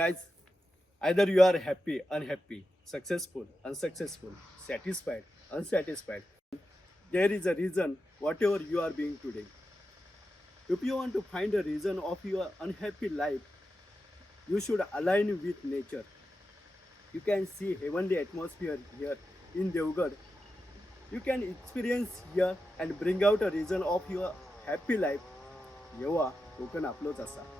Guys, either you are happy, unhappy, successful, unsuccessful, satisfied, unsatisfied. There is a reason whatever you are being today. If you want to find a reason of your unhappy life, you should align with nature. You can see heavenly atmosphere here in Devgarh. You can experience here and bring out a reason of your happy life. येवा कोकण आपलोच असा.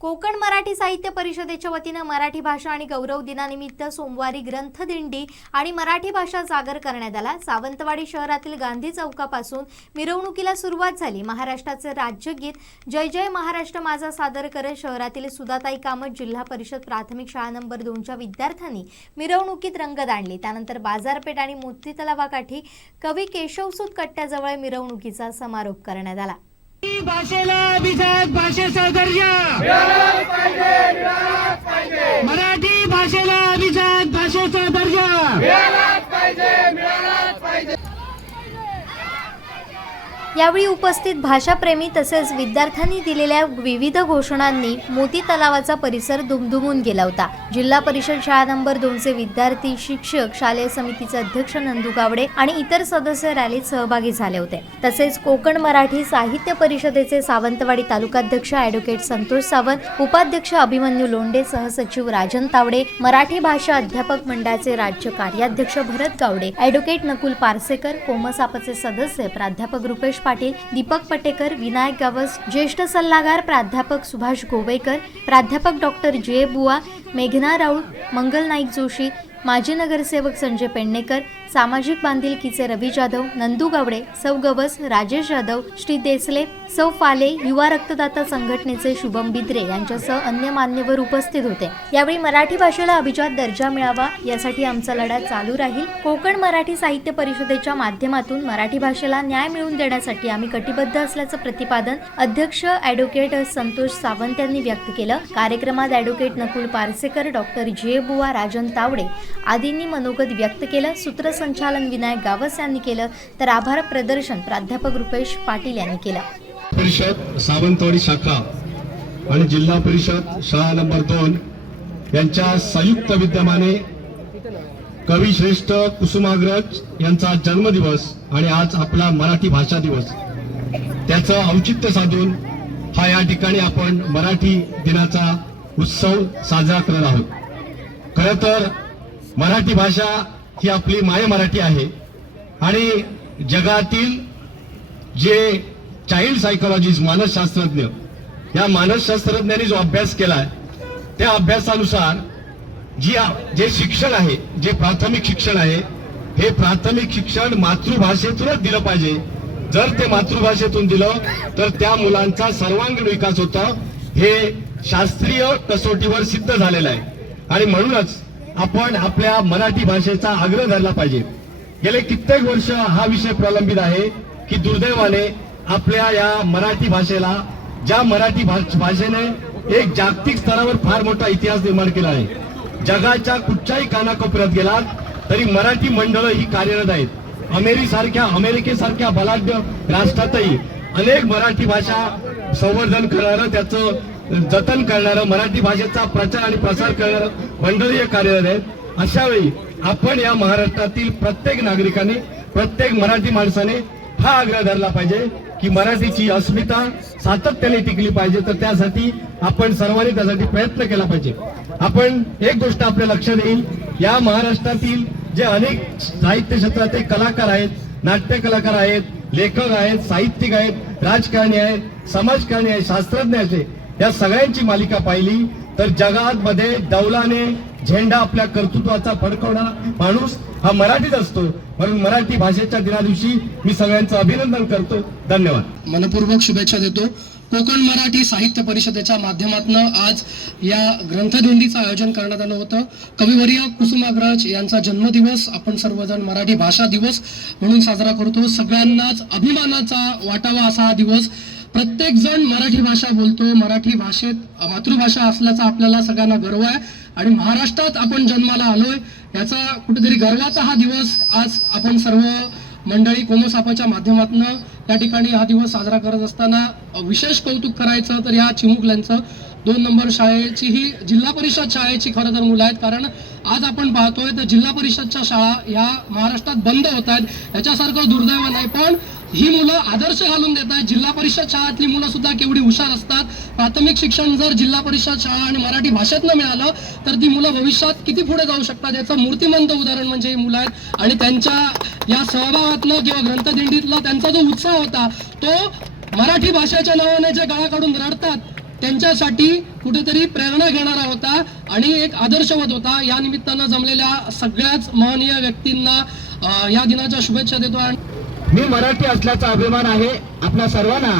कोकण मराठी साहित्य परिषदेच्या वतीने मराठी भाषा आणि गौरव दिनानिमित्त सोमवारी ग्रंथदिंडी आणि मराठी भाषा जागर करण्यात आला. सावंतवाडी शहरातील गांधी चौकापासून मिरवणुकीला सुरुवात झाली. महाराष्ट्राचे राज्यगीत जय जय महाराष्ट्र माझा सादर करत शहरातील सुधाताई कामत जिल्हा परिषद प्राथमिक शाळा नंबर 2च्या विद्यार्थ्यांनी मिरवणुकीत रंगत आणली. त्यानंतर बाजारपेठ आणि मोती तलावाकाठी कवी केशवसूत कट्ट्याजवळ मिरवणुकीचा समारोप करण्यात आला. भाषेला अभिजात भाषेचा दर्जा मिळालाच पाहिजे. मराठी भाषेला अभिजात भाषेचा दर्जा मिळालाच पाहिजे. यावेळी उपस्थित भाषाप्रेमी तसेच विद्यार्थ्यांनी दिलेल्या विविध घोषणांनी मोती तलावाचा परिसर दुमदुमून गेला होता. जिल्हा परिषद शाळा नंबर 2चे विद्यार्थी, शिक्षक, शालेय समितीचे अध्यक्ष नंदू गावडे आणि इतर सदस्य रॅलीत सहभागी झाले होते. तसेच कोकण मराठी साहित्य परिषदेचे सावंतवाडी तालुकाध्यक्ष ॲडव्होकेट संतोष सावंत, उपाध्यक्ष अभिमन्यू लोंढे, सहसचिव राजन तावडे, मराठी भाषा अध्यापक मंडळाचे राज्य कार्याध्यक्ष भरत गावडे, ॲडव्होकेट नकुल पारसेकर, कोमसापचे सदस्य प्राध्यापक रुपेश पाटील, दीपक पटेकर, विनायक गावस, ज्येष्ठ सल्लागार प्राध्यापक सुभाष गोवेकर, प्राध्यापक डॉक्टर जे बुवा, मेघना राऊत, मंगल नाईक जोशी, माजी नगरसेवक संजय पेडणेकर, सामाजिक बांधिलकीचे रवी जाधव, नंदू गावडे, सौ गवस, राजेश जाधव, श्री देसले, सौ फाले, युवा रक्तदाता संघटनेचे शुभम बिद्रे यांच्यासह अन्य मान्यवर उपस्थित होते. यावेळी मराठी भाषेला अभिजात दर्जा मिळावा यासाठी आमचा लढा चालू राहील. कोकण मराठी साहित्य परिषदेच्या माध्यमातून मराठी भाषेला न्याय मिळवून देण्यासाठी आम्ही कटिबद्ध असल्याचं प्रतिपादन अध्यक्ष ॲडव्होकेट संतोष सावंत यांनी व्यक्त केलं. कार्यक्रमात ॲडव्होकेट नकुल पारसेकर, डॉक्टर जे बुवा, राजन तावडे आदींनी मनोगत व्यक्त केलं. सूत्रसंचालन विनायक गावस यांनी केलं तर आभार प्रदर्शन प्राध्यापक रुपेश पाटील यांनी केलं. परिषद सावंतवाडी शाखा आणि जिल्हा परिषद शाळा नंबर 2 यांच्या संयुक्त विद्यमाने कवी श्रेष्ठ कुसुमाग्रज यांचा जन्मदिवस आणि आज आपला मराठी भाषा दिवस, त्याचं औचित्य साधून हा या ठिकाणी आपण मराठी दिनाचा उत्सव साजरा करत आहोत. खरं तर मराठी भाषा ही आपली माय मराठी आहे आणि जगातील जे चाइल्ड सायकोलॉजिस्ट मानसशास्त्रज्ञ, या मानसशास्त्रज्ञांनी जो अभ्यास केलाय त्या अभ्यासानुसार जे शिक्षण आहे, जे प्राथमिक शिक्षण आहे, हे प्राथमिक शिक्षण मातृभाषेतूनच दिलं पाहिजे. जर ते मातृभाषेतून दिलं तर त्या मुलांचा सर्वांगीण विकास होतो. हे शास्त्रीय कसोटीवर सिद्ध झालेलं आहे आणि म्हणूनच आपण आपल्या मराठी भाषेचा आग्रह धरला पाहिजे. गेले कित्येक वर्ष हा विषय प्रलंबित आहे की दुर्दैवाने आपल्या या मराठी भाषेला, ज्या मराठी भाषेने एक जागतिक स्तरावर फार मोठा इतिहास निर्माण केला आहे, जगाच्या कुठच्याही कानाकोपऱ्यात गेलात तरी मराठी मंडळं ही कार्यरत आहेत. अमेरिकेसारख्या बलाढ्य राष्ट्रातही अनेक मराठी भाषा संवर्धन करणारं, त्याचं जतन करणारं, मराठी भाषेचा प्रचार आणि प्रसार करणारं मंडळीय कार्यरत आहेत. अशा वेळी आपण या महाराष्ट्रातील प्रत्येक नागरिकाने, प्रत्येक मराठी माणसाने हा आग्रह धरला पाहिजे की मराठीची अस्मिता सातत्याने टिकली पाहिजे. तर त्यासाठी आपण सर्वांनी त्यासाठी प्रयत्न केला पाहिजे. आपण एक गोष्ट आपल्या लक्षात येईल, या महाराष्ट्रातील जे अनेक साहित्य क्षेत्रातील कलाकार आहेत, नाट्य कलाकार आहेत, लेखक आहेत, साहित्यिक आहेत, राजकारणी आहेत, समाजकारणी आहेत, शास्त्रज्ञ आहेत, या सगळ्यांची मालिका पाहिली तर जगात मध्ये दौलाने झेंडा आपल्या कर्तृत्वाचा फडकवणारा माणूस हा मराठीच असतो. म्हणून मराठी भाषेच्या दिनादिवशी मी सगळ्यांचं अभिनंदन करतो. धन्यवाद. मनपूर्वक शुभेच्छा देतो. कोकण मराठी साहित्य परिषदेच्या माध्यमातून आज या ग्रंथदिंडीचं आयोजन करण्यात आलं होतं. कविवर्य कुसुमाग्रज यांचा जन्मदिवस आपण सर्वजण मराठी भाषा दिवस म्हणून साजरा करतो. सगळ्यांनाच अभिमानाचा वाटावा असा हा दिवस. प्रत्येक जण मराठी भाषा बोलतो, मराठी भाषेत मातृभाषा असल्याचा आपल्याला सगळ्यांना गर्व आहे आणि महाराष्ट्रात आपण जन्माला आलोय याचा कुठेतरी गर्वाचा हा दिवस आज आपण सर्व मंडळी कोमसापाच्या माध्यमातून या ठिकाणी हा दिवस साजरा करत असताना विशेष कौतुक करायचं तर या चिमुकल्यांचं 2 नंबर शाळेची ही जिल्हा परिषद शाळेची खरं तर मुलं आहेत, कारण आज आपण पाहतोय तर जिल्हा परिषदच्या शाळा या महाराष्ट्रात बंद होत आहेत। याच्यासारखं दुर्दैव नाही, पण ही मुलं आदर्श घालून देत आहेत। जिल्हा परिषद शाळेतली मुलं सुद्धा केवढी हुशार असतात। प्राथमिक शिक्षण जर जिल्हा परिषद शाळा आणि मराठी भाषेतनं मिळालं तर ती मुलं भविष्यात किती पुढे जाऊ शकतात याचं मूर्तिमंत उदाहरण म्हणजे ही मुलं आहेत। आणि त्यांच्या या सहभागातलं किंवा ग्रंथदिंडीतला त्यांचा जो उत्साह होता तो मराठी भाषेच्या नावाने जे गळा काढून रडतात त्यांच्यासाठी कुठेतरी प्रेरणा घेणारा होता आणि एक आदर्शवत होता। या निमित्तानं जमलेल्या सगळ्याच महनीय व्यक्तींना या दिनाच्या शुभेच्छा देतो। आणि मी मराठी असल्याचा अभिमान आहे आपल्या सर्वांना।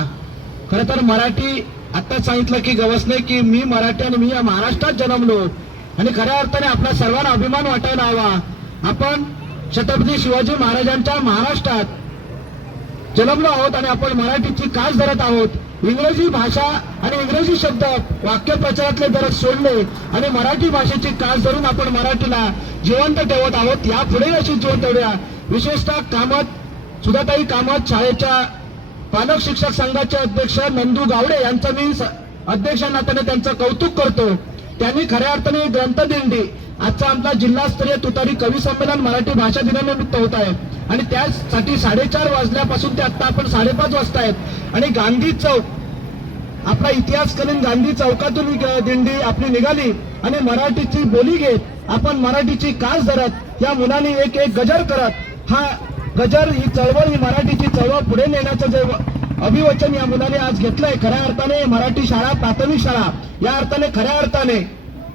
खरं तर मराठी आत्ताच सांगितलं की गवसले की मी मराठी आणि मी या महाराष्ट्रात जन्मलो आणि खऱ्या अर्थाने आपल्या सर्वांना अभिमान वाटायला हवा। आपण छत्रपती शिवाजी महाराजांच्या महाराष्ट्रात जन्मलो आहोत आणि आपण मराठीची कास धरत आहोत। इंग्रजी भाषा आणि इंग्रजी शब्द वाक्यप्रचारातले जर सोडले आणि मराठी भाषेची कास धरून आपण मराठीला जिवंत ठेवत आहोत। यापुढे अशी जिवंत ठेवूया। विशेषतः कामत सुधाताई कामत शाळेच्या पालक शिक्षक संघाचे अध्यक्ष नंदू गावडे यांचं मी अध्यक्ष नात्याने त्यांचं कौतुक करतो। त्यांनी खऱ्या अर्थाने ग्रंथदिंडी आजचा आमचा जिल्हास्तरीय तुतारी कवी संमेलन मराठी भाषा दिनानिमित्त होत आहे आणि त्यासाठी 4:30 वाजल्यापासून ते आता आपण 5:30 वाजता आहेत आणि गांधी चौक आपला इतिहासकालीन गांधी चौकातून दिंडी आपली निघाली आणि मराठीची बोली घेत आपण मराठीची कास धरत या मुलांनी एक एक गजर करत हा गजर ही चळवळ ही मराठीची चळवळ पुढे नेण्याचं जे अभिवचन या मुलाने आज घेतलंय। खऱ्या अर्थाने मराठी शाळा प्राथमिक शाळा या अर्थाने खऱ्या अर्थाने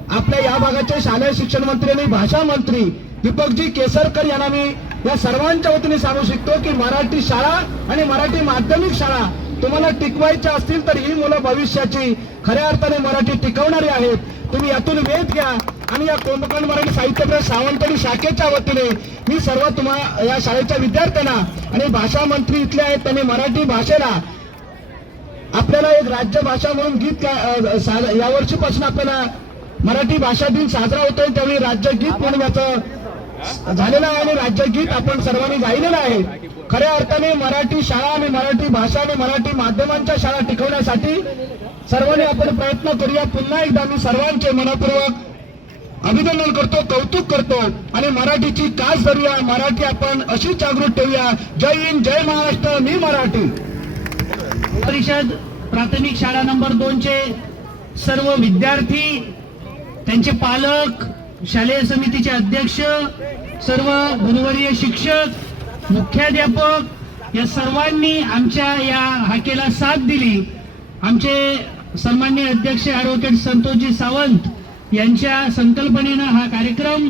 आपल्या या भागाचे शालेय शिक्षण मंत्री आणि भाषा मंत्री दीपकजी केसरकर यांना मी या सर्वांच्या वतीने सांगू शकतो की मराठी शाळा आणि मराठी माध्यमिक शाळा तुम्हाला टिकवायच्या असतील तर ही मुलं भविष्याची खऱ्या अर्थाने मराठी टिकवणारी आहेत। तुम्ही यातून वेध घ्या आणि या कोकण मराठी साहित्यप्रेस सावंतवाडी शाखेच्या वतीने मी सर्व तुम्हाला या शाळेच्या विद्यार्थ्यांना आणि भाषा मंत्री इथले आहेत त्यांनी मराठी भाषेला आपल्याला एक राज्य भाषा म्हणून गीत यावर्षीपासून आपल्याला मराठी भाषा दिन साजरा होतोय त्यावेळी राज्यगीत म्हणून याचं झालेलं आहे आणि राज्यगीत आपण सर्वांनी गायलेलं आहे। खऱ्या अर्थाने मराठी शाळा आणि मराठी भाषा आणि मराठी माध्यमांच्या शाळा टिकवण्यासाठी सर्वांनी आपण प्रयत्न करूया। पुन्हा एकदा मी सर्वांचे मनपूर्वक अभिनंदन करतो, कौतुक करतो आणि मराठीची कास धरूया। मराठी आपण अशी जागृत ठेवूया। जय हिंद, जय महाराष्ट्र, मी मराठी। परिषद प्राथमिक शाळा नंबर 2 चे सर्व विद्यार्थी, त्यांचे पालक, शालेय समितीचे अध्यक्ष, सर्व गुरुवर्य शिक्षक, मुख्याध्यापक या सर्वांनी आमच्या या हाकेला साथ दिली। आमचे सन्माननीय अध्यक्ष ॲडव्होकेट संतोषजी सावंत यांच्या संकल्पनेनं हा कार्यक्रम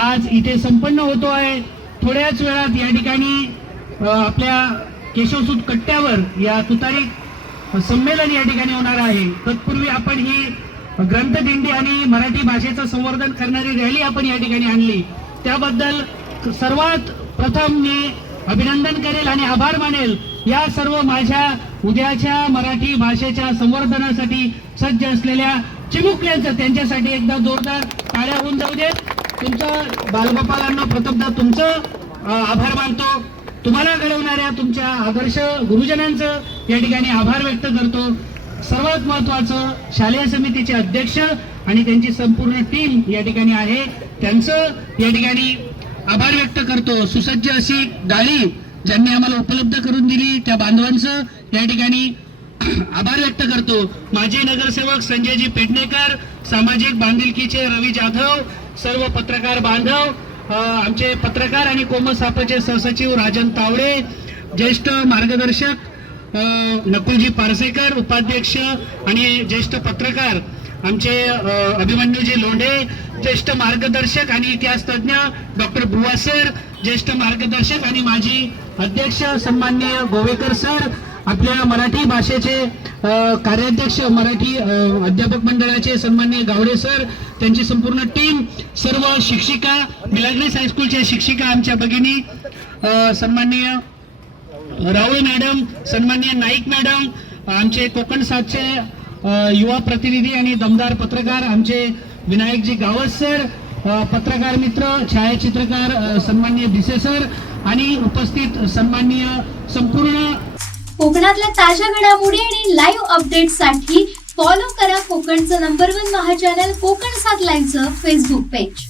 आज इथे संपन्न होतो आहे। थोड्याच वेळात या ठिकाणी आपल्या केशवसूत कट्ट्यावर या तुतारी संमेलन या ठिकाणी होणार आहे। तत्पूर्वी आपण ही ग्रंथदिंडी आणि मराठी भाषेचं संवर्धन करणारी रॅली आपण या ठिकाणी आणली, त्याबद्दल सर्वात प्रथम मी अभिनंदन करेल आणि आभार मानेल या सर्व माझ्या उद्याच्या मराठी भाषेच्या संवर्धनासाठी सज्ज असलेल्या चिमुकल्यांचं। त्यांच्यासाठी एकदा जोरदार टाळ्या होऊन जाऊ देत। तुमचं बालगोपालांना प्रथमतः तुमचं आभार मानतो। तुम्हाला घडवणाऱ्या तुमच्या आदर्श गुरुजनांचं या ठिकाणी आभार व्यक्त करतो। सर्वात महत्वाचं शालेय समितीचे अध्यक्ष आणि त्यांची संपूर्ण टीम या ठिकाणी आहे, त्यांचं या ठिकाणी आभार व्यक्त करतो। सुसज्ज अशी गाडी ज्यांनी आम्हाला उपलब्ध करून दिली त्या बांधवांचं या ठिकाणी आभार व्यक्त करतो। माजी नगरसेवक संजयजी पेडणेकर, सामाजिक बांधिलकीचे रवी जाधव, सर्व पत्रकार बांधव, आमचे पत्रकार आणि कोमसापाचे सहसचिव राजन तावडे, ज्येष्ठ मार्गदर्शक नकुलजी पारसेकर, उपाध्यक्ष आणि ज्येष्ठ पत्रकार आमचे अभिमन्यूजी लोंढे, ज्येष्ठ मार्गदर्शक आणि इतिहास तज्ञ डॉक्टर बुवा सर, ज्येष्ठ मार्गदर्शक आणि माजी अध्यक्ष सन्माननीय गोवेकर सर, आपल्या मराठी भाषेचे कार्याध्यक्ष मराठी अध्यापक मंडळाचे सन्माननीय गावडे सर, त्यांची संपूर्ण टीम, सर्व शिक्षिका, मिलाग्रेस हायस्कूलच्या शिक्षिका, आमच्या भगिनी, सन्माननीय रावळे मॅडम, सन्माननीय नाईक मॅडम, आमचे कोकणसादचे युवा प्रतिनिधी आणि दमदार पत्रकार आमचे विनायकजी गावस सर, पत्रकार मित्र, छायाचित्रकार सन्माननीय भिसे सर आणि उपस्थित सन्माननीय संपूर्ण कोकणातल्या ताज्या घडामोडी आणि लाईव्ह अपडेट्ससाठी फॉलो करा कोकणचं नंबर 1 महा चॅनल कोकणसाद लाईव्हचं फेसबुक पेज.